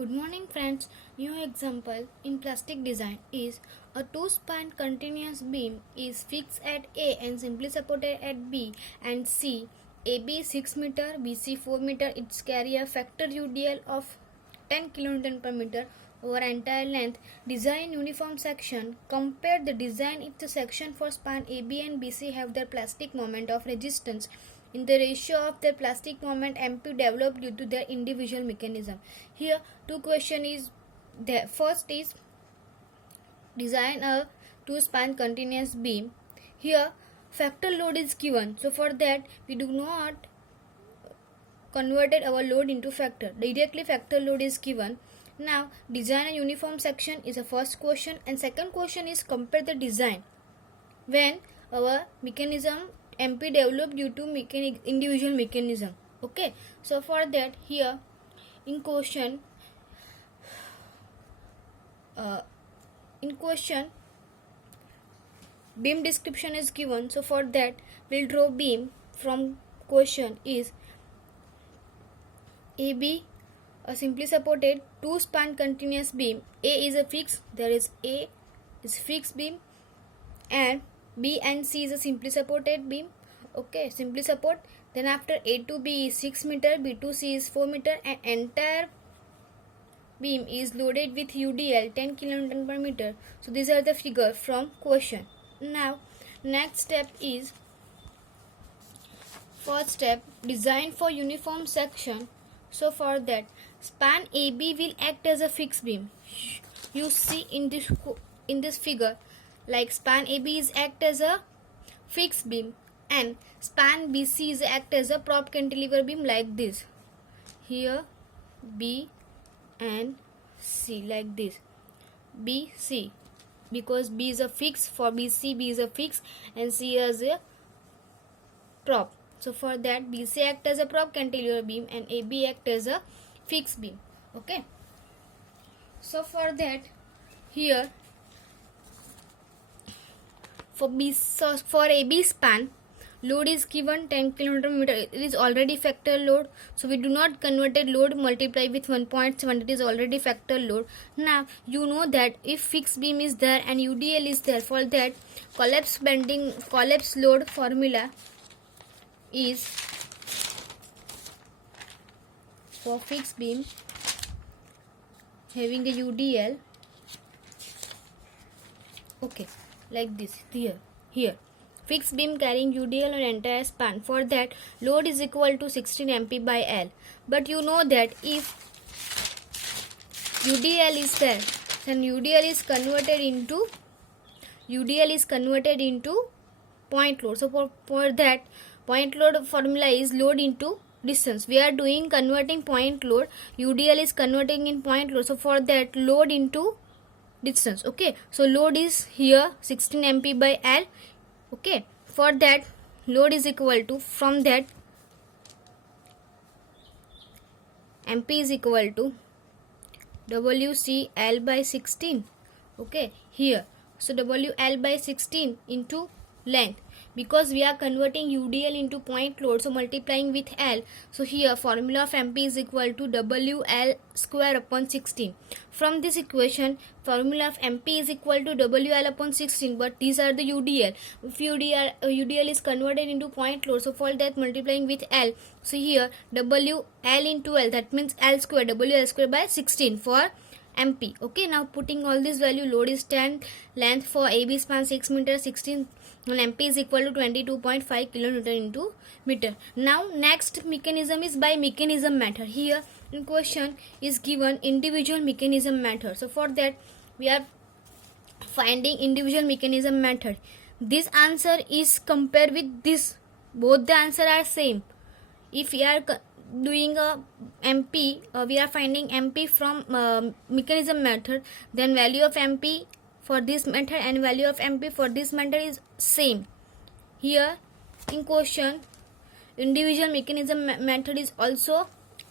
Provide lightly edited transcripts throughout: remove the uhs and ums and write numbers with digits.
Good morning friends. New example in plastic design is a two-span continuous beam is fixed at A and simply supported at B and C. AB is 6 meter, BC 4 meter. Its carry a factor UDL of 10 kN per meter over entire length. Design uniform section. Compare the design if the section for span AB and BC have their plastic moment of resistance in the ratio of their plastic moment MP developed due to their individual mechanism. Here two question is there. First is design a two span continuous beam. Here factor load is given, so for that we do not converted our load into factor. Directly factor load is given. Now design a uniform section is the first question, and second question is compare the design when our mechanism MP developed due to individual mechanism. Okay, so for that here in question beam description is given, so for that we'll draw beam from question is AB a simply supported two span continuous beam. A is a fixed, there is A is fixed beam, and B and C is a simply supported beam. Okay, simply support. Then after A to B is 6 meter, B to C is 4 meter, and entire beam is loaded with UDL 10 kN per meter. So these are the figure from question. Now next step is first step design for uniform section. So for that span AB will act as a fixed beam. You see in this figure, like span AB is act as a fixed beam and span BC is act as a prop cantilever beam like this. Here B and C like this. B C, because B is a fix, for BC B is a fix and C is a prop. So for that BC act as a prop cantilever beam and AB act as a fixed beam. Okay. So for that here for AB span load is given 10 kN per meter. It is already factor load, so we do not converted load multiply with 1.7. It is already factor load. Now you know that if fixed beam is there and UDL is there, for that collapse load formula is for fixed beam having a UDL, okay, like this. Here fixed beam carrying UDL on entire span. For that load is equal to 16 MP by L. But you know that if UDL is there, then UDL is converted into point load. So for that point load formula is load into distance. We are doing converting point load. UDL is converting in point load. So for that load into distance. Okay, so load is here 16 MP by L. Okay, for that load is equal to, from that MP is equal to WCL by 16. Okay, here so WL by 16 into length, because we are converting UDL into point load, so multiplying with L. So here formula of MP is equal to WL square upon 16. From this equation formula of MP is equal to WL upon 16, but these are the UDL. If UDL is converted into point load, so for that multiplying with L. So here WL into L, that means L square, WL square by 16 for MP. Okay, now putting all this value, load is 10, length for AB span 6 meter, 16 and MP is equal to 22.5 kN into meter. Now next mechanism is by mechanism method. Here in question is given individual mechanism method. So for that we are finding individual mechanism method. This answer is compared with this, both the answer are same. If we are doing a MP, we are finding MP from mechanism method, then value of MP for this method and value of MP for this method is same. Here in question individual mechanism method is also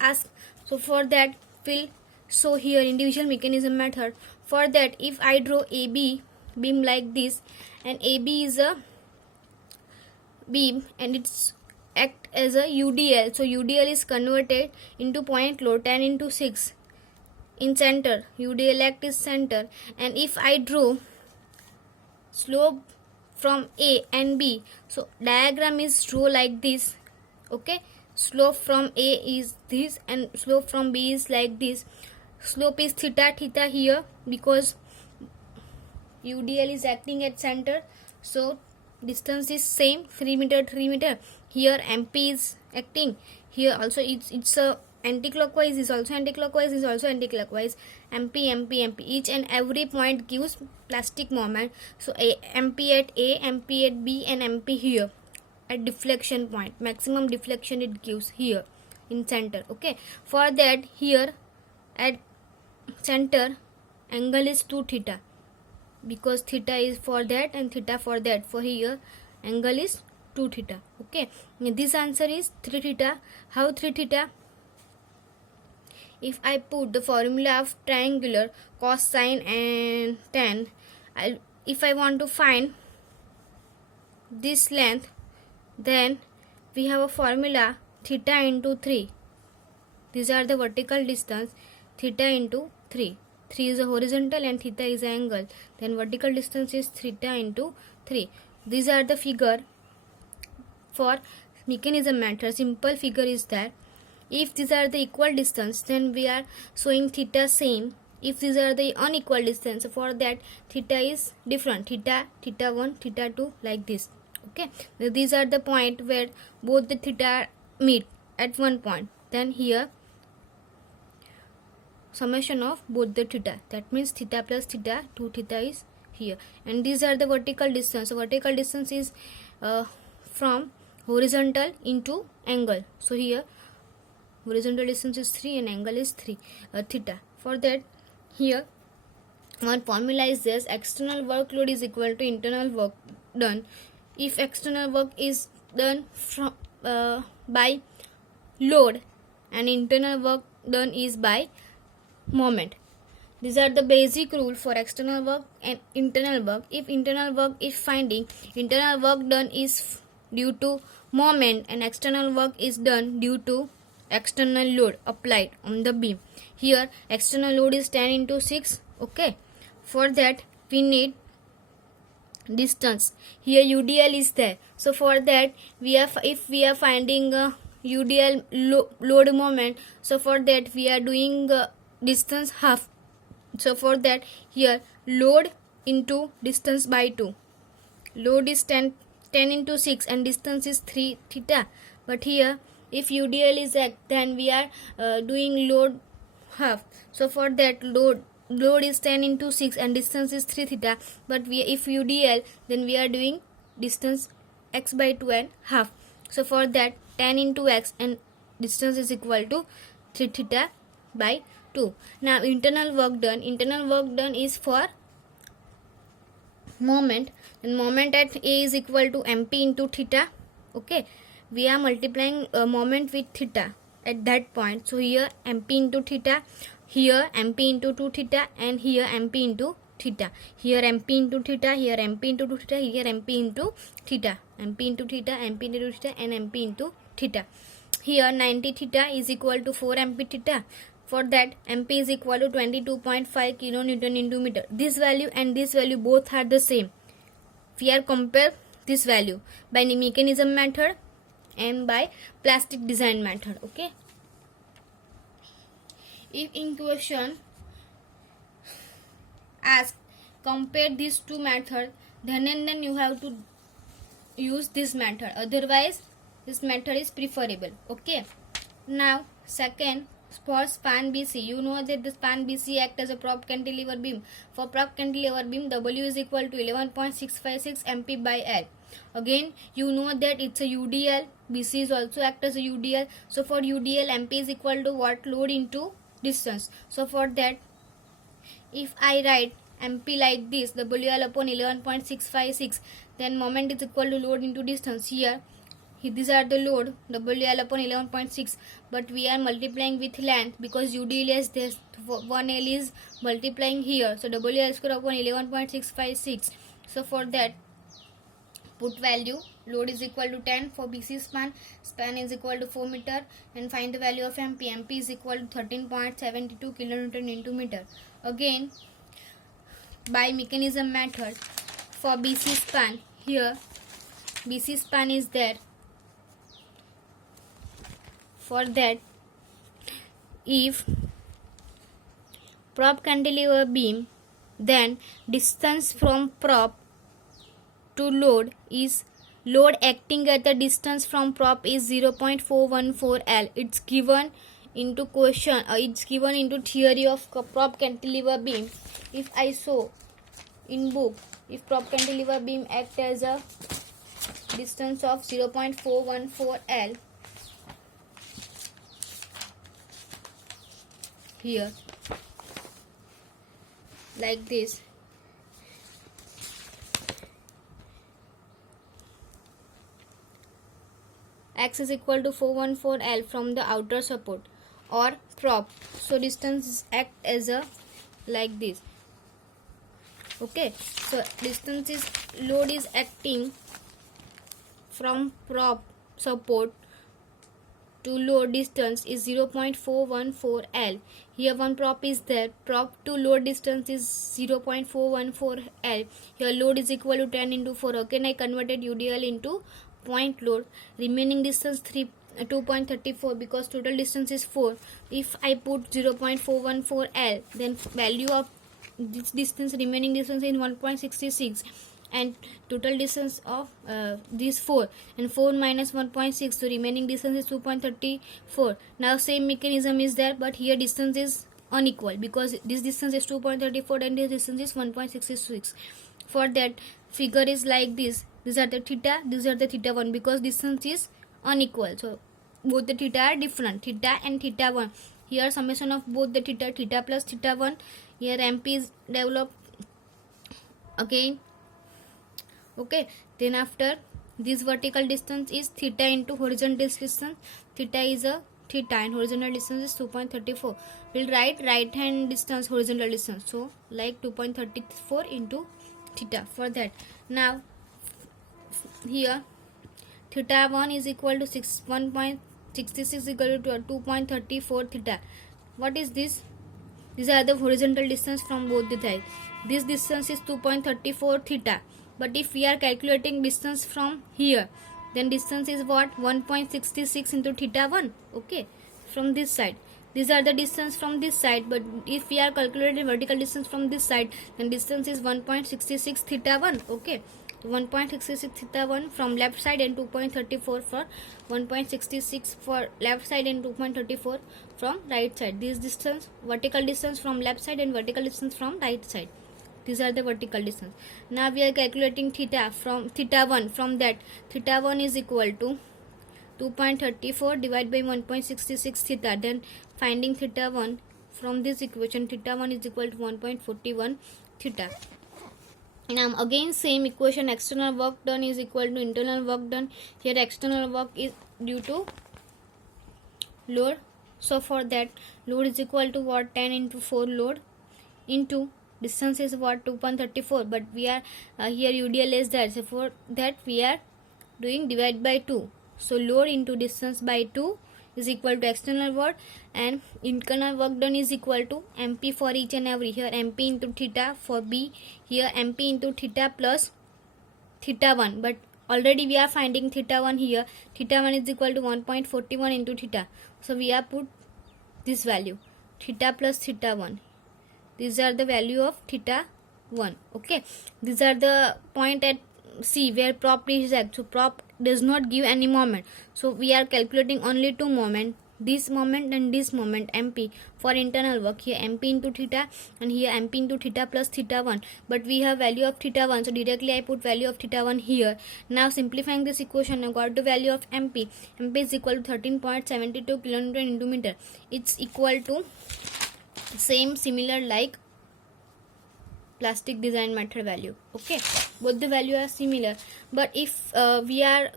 asked. So for that we'll show here individual mechanism method. For that if I draw AB beam like this, and AB is a beam and it's act as a UDL. So UDL is converted into point load 10 into 6 in center, UDL act is center, and if I draw slope from A and B, so diagram is draw like this. Okay, slope from A is this and slope from B is like this. Slope is theta here because UDL is acting at center, so distance is same, 3 meter. Here MP is acting, here also it's a anti-clockwise, is also anti-clockwise, is also anti-clockwise. MP, each and every point gives plastic moment. So MP at A, MP at B, and MP here at deflection point, maximum deflection it gives here in center. Okay, for that here at center angle is 2 theta, because theta is for that and theta for that. For here angle is 2 theta. Okay, this answer is 3 theta. How 3 theta? If I put the formula of triangular cosine and tan, if I want to find this length, then we have a formula theta into 3. These are the vertical distance, theta into 3. 3 is a horizontal and theta is an angle. Then vertical distance is theta into 3. These are the figure for mechanism method. Simple figure is that if these are the equal distance, then we are showing theta same. If these are the unequal distance, for that theta is different. Theta 1, theta 2, like this. Okay, so these are the point where both the theta meet at one point. Then here summation of both the theta, that means theta plus theta, 2 theta is here. And these are the vertical distance. So vertical distance is from horizontal into angle. So here horizontal distance is 3 and angle is 3 theta. For that here one formula is this: external workload is equal to internal work done. If external work is done from by load and internal work done is by moment. These are the basic rule for external work and internal work. If internal work is finding, internal work done is due to moment and external work is done due to external load applied on the beam. Here external load is 10 into 6. Okay, for that we need distance. Here UDL is there, so for that if we are finding UDL load moment, so for that we are doing distance half. So for that here load into distance by 2. Load is 10 into 6 and distance is 3 theta. But here if UDL is act, then we are doing load half. So for that load is 10 into 6 and distance is 3 theta. But if UDL, then we are doing distance x by 2 and half. So for that 10 into x and distance is equal to 3 theta by 2. Now internal work done is for moment, and moment at A is equal to MP into theta. Okay, we are multiplying moment with theta at that point. So here MP into theta, here MP into 2 theta, and here MP into theta. Here MP into theta, here MP into 2 theta, here MP into theta, MP into theta, MP into 2 theta, and MP into theta. Here 90 theta is equal to 4 MP theta. For that MP is equal to 22.5 kilonewton into meter. This value and this value both are the same. We are compare this value by the mechanism method and by plastic design method. Okay, if in question ask compare these two methods, then you have to use this method, otherwise this method is preferable. Okay, now second, for span BC, you know that the span BC act as a prop cantilever beam. For prop cantilever beam, W is equal to 11.656 MP by L. Again, you know that it's a UDL. BC is also act as a UDL. So for UDL, MP is equal to what? Load into distance. So for that, if I write MP like this, WL upon 11.656, then moment is equal to load into distance. Here these are the load, WL upon 11.6, but we are multiplying with length because UDL is this 1L is multiplying here, so WL square upon 11.656. So for that put value. Load is equal to 10 for BC span. Span is equal to 4 meter. And find the value of MP. MP is equal to 13.72 kilonewton into meter. Again, by mechanism method, for BC span, here BC span is there. For that, if prop cantilever beam, then distance from prop to load is load acting at the distance from prop is 0.414 L. It's given into question. It's given into theory of prop cantilever beam. If I show in book, if prop cantilever beam act as a distance of 0.414 L, here like this, x is equal to 414 L from the outer support or prop, so distance act as a like this. Okay, so distance is load is acting from prop support to load distance is 0.414 L. Here one prop is there. Prop to load distance is 0.414 L. Here load is equal to 10 into 4. Again I converted UDL into point load. Remaining distance 2.34 because total distance is 4. If I put 0.414 L, then value of this distance, remaining distance is 1.66. And total distance of this 4, and 4 minus 1.6, so remaining distance is 2.34. Now same mechanism is there, but here distance is unequal because this distance is 2.34 and this distance is 1.66. For that, figure is like this. These are the theta, these are the theta 1 because distance is unequal. So both the theta are different, theta and theta 1. Here summation of both the theta plus theta 1. Here MP is developed again. Okay, then after this vertical distance is theta into horizontal distance. Theta is a theta and horizontal distance is 2.34. We'll write right hand distance, horizontal distance, so like 2.34 into theta. For that, now here theta 1 is equal to 1.66 equal to 2.34 theta. What is this? These are the horizontal distance from both the sides. This distance is 2.34 theta. But if we are calculating distance from here, then distance is what? 1.66 into theta 1. Okay, from this side. These are the distance from this side, but if we are calculating vertical distance from this side, then distance is 1.66 theta 1. Okay, 1.66 theta 1 from left side and 2.34 for 1.66 for left side and 2.34 from right side. This distance, vertical distance from left side and vertical distance from right side. These are the vertical distance. Now we are calculating theta from theta 1. From that, theta 1 is equal to 2.34 divided by 1.66 theta. Then finding theta 1 from this equation, theta 1 is equal to 1.41 theta. Now again same equation, external work done is equal to internal work done. Here external work is due to load. So for that, load is equal to what? 10 into 4 load into distance is what? 2.34, but we are here UDL is there, so for that we are doing divide by 2. So load into distance by 2 is equal to external work, and internal work done is equal to MP for each and every. Here MP into theta for B, here MP into theta plus theta 1, but already we are finding theta 1 here. Theta 1 is equal to 1.41 into theta, so we have put this value, theta plus theta 1. These are the value of theta 1. Okay, these are the point at C where prop is act. So prop does not give any moment, so we are calculating only two moment, this moment and this moment, MP for internal work. Here MP into theta and here MP into theta plus theta 1, but we have value of theta 1, so directly I put value of theta 1 here. Now simplifying this equation, I got the value of MP. MP is equal to 13.72 kilonewton into meter. It's equal to same similar like plastic design method value. Okay, both the value are similar, but if we are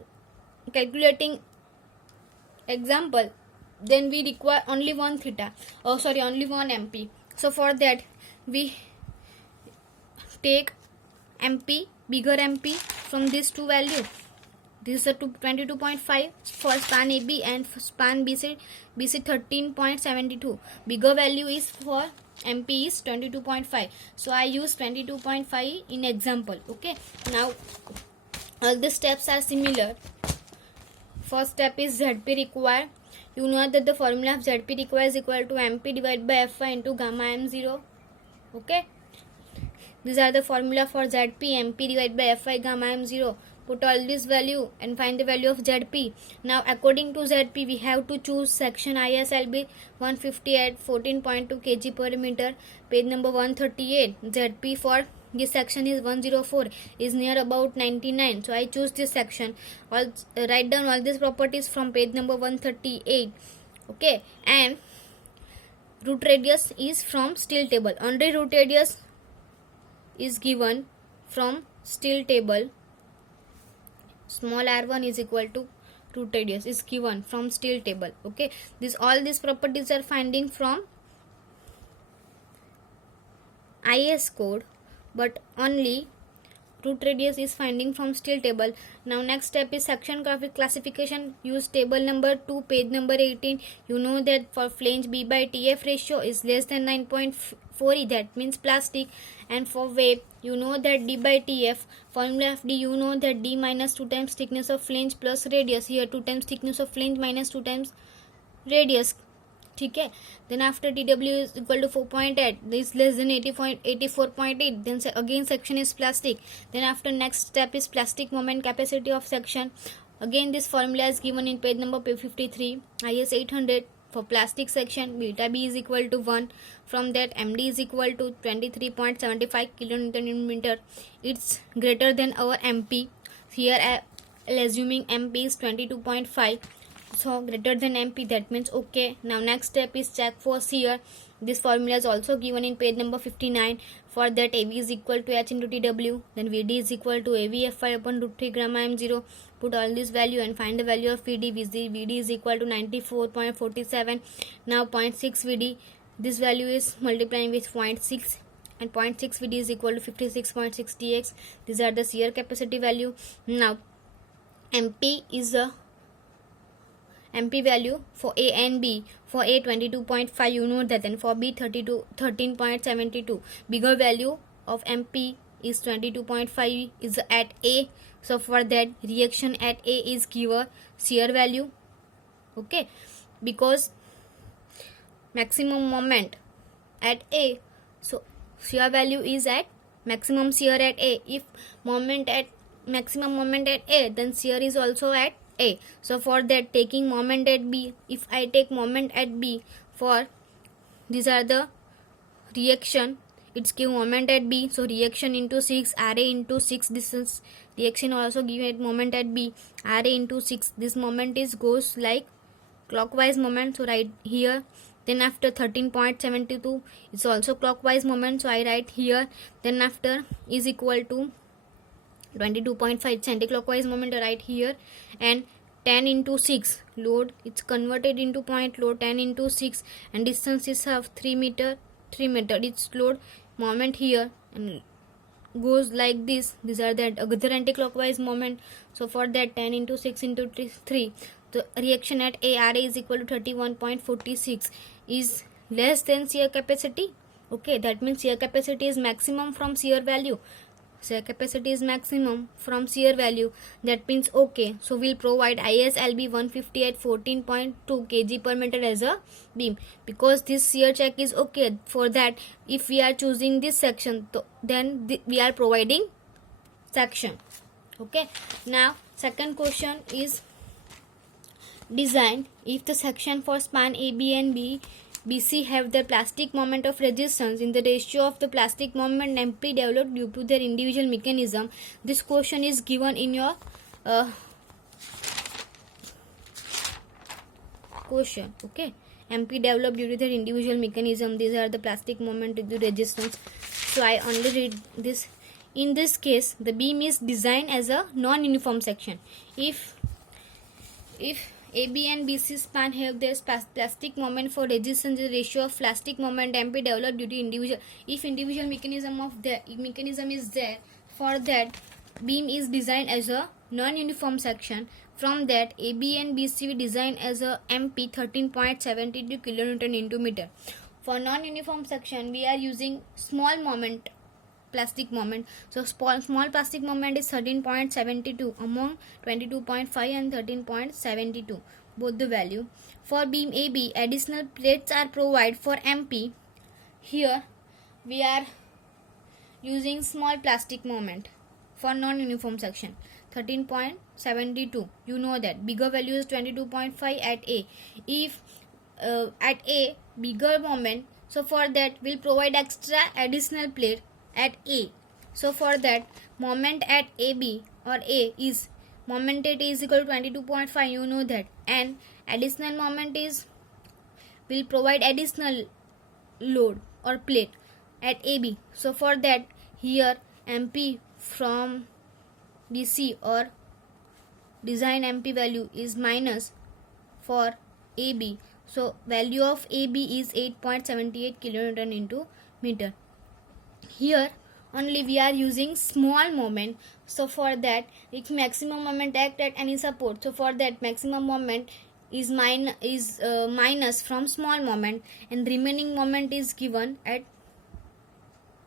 calculating example, then we require only one theta, only one MP. So for that we take MP, bigger MP from these two value. This is a 22.5 for span AB and span BC 13.72. Bigger value is for MP is 22.5. So I use 22.5 in example. Okay. Now all the steps are similar. First step is ZP required. You know that the formula of ZP required is equal to MP divided by Fy into gamma M0. Okay. These are the formula for ZP, MP divided by Fy, gamma M0. Put all this value and find the value of ZP. Now according to ZP we have to choose section ISLB 150 at 14.2 kg per meter, page number 138. ZP for this section is 104, is near about 99. So I choose this section. Write down all these properties from page number 138. Okay, and root radius is from steel table. Only root radius is given from steel table. Small r1 is equal to root radius is given from steel table. Okay, all these properties are finding from IS code, but only root radius is finding from steel table. Now next step is section classification. Use table number 2, page number 18. You know that for flange B by TF ratio is less than 9.4, that means plastic. And for wave, you know that D by TF, formula of D, you know that D minus 2 times thickness of flange plus radius. Here 2 times thickness of flange minus 2 times radius. Okay. Then after TW is equal to 4.8, this is less than 84.8. Then again section is plastic. Then after next step is plastic moment capacity of section. Again this formula is given in page number 53, IS 800. For plastic section, beta B is equal to 1. From that MD is equal to 23.75 kN/meter. It's greater than our MP. Here assuming MP is 22.5. So greater than MP, that means okay. Now next step is check for shear. This formula is also given in page number 59. For that AV is equal to H into TW. Then VD is equal to AVFy upon root 3 gamma M0. Put all this value and find the value of VD. VD is equal to 94.47. Now 0.6 VD. This value is multiplying with 0.6. And 0.6 VD is equal to 56.6 TX. These are the shear capacity value. Now MP is a MP value for A and B. For A 22.5, you know that, and for B 13.72. Bigger value of MP is 22.5 is at A. So for that reaction at A is given shear value. Okay, because maximum moment at A, so shear value is at maximum shear at A. If maximum moment at A, then shear is also at A. So for that, taking moment at B, if I take moment at B, for these are the reaction, it's give moment at B, so reaction into 6, RA into 6, this is reaction also give moment at B, RA into 6, this moment is goes like clockwise moment, so write here. Then after 13.72, it's also clockwise moment, so I write here. Then after is equal to 22.5 anti-clockwise moment, right here. And 10 into 6 load, it's converted into point load. 10 into 6 and distance is of 3 meter. It's load moment here and goes like this. These are the other anti-clockwise moment. So for that 10 into 6 into 3, the reaction at ARA is equal to 31.46 is less than shear capacity. Okay, that means shear capacity is maximum from shear value. Shear capacity is maximum from shear value. That means okay. So we'll provide ISLB 150 at 14.2 kg per meter as a beam, because this shear check is okay. For that, if we are choosing this section, then we are providing section. Okay. Now second question is design. If the section for span AB and BC have the plastic moment of resistance in the ratio of the plastic moment MP developed due to their individual mechanism. This question is given in your question. Okay, MP developed due to their individual mechanism. These are the plastic moment with the resistance. So I only read this. In this case, the beam is designed as a non-uniform section. If AB and BC span have their plastic moment for resistance, the ratio of plastic moment MP developed due to individual. If individual mechanism is there, for that beam is designed as a non-uniform section. From that, AB and BC we design as a MP 13.72 kilonewton into meter. For non-uniform section, we are using small moment, plastic moment. So small plastic moment is 13.72 among 22.5 and 13.72, both the value. For beam AB, additional plates are provided for MP. Here we are using small plastic moment for non-uniform section 13.72. You know that bigger value is 22.5 at A. If at A bigger moment, so for that we'll provide extra additional plate at A. So for that, moment at AB or A is moment at A is equal to 22.5. You know that, and additional moment is will provide additional load or plate at AB. So for that, here MP from BC or design MP value is minus for AB. So value of AB is 8.78 kilonewton into meter. Here only we are using small moment. So for that, if maximum moment act at any support, so for that maximum moment is minus from small moment, and remaining moment is given at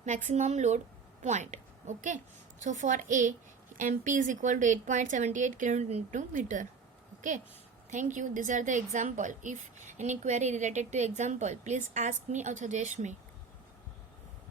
maximum load point. Okay, so for A, MP is equal to 8.78 kilonewton into meter. Okay, thank you. These are the example. If any query related to example, please ask me or suggest me.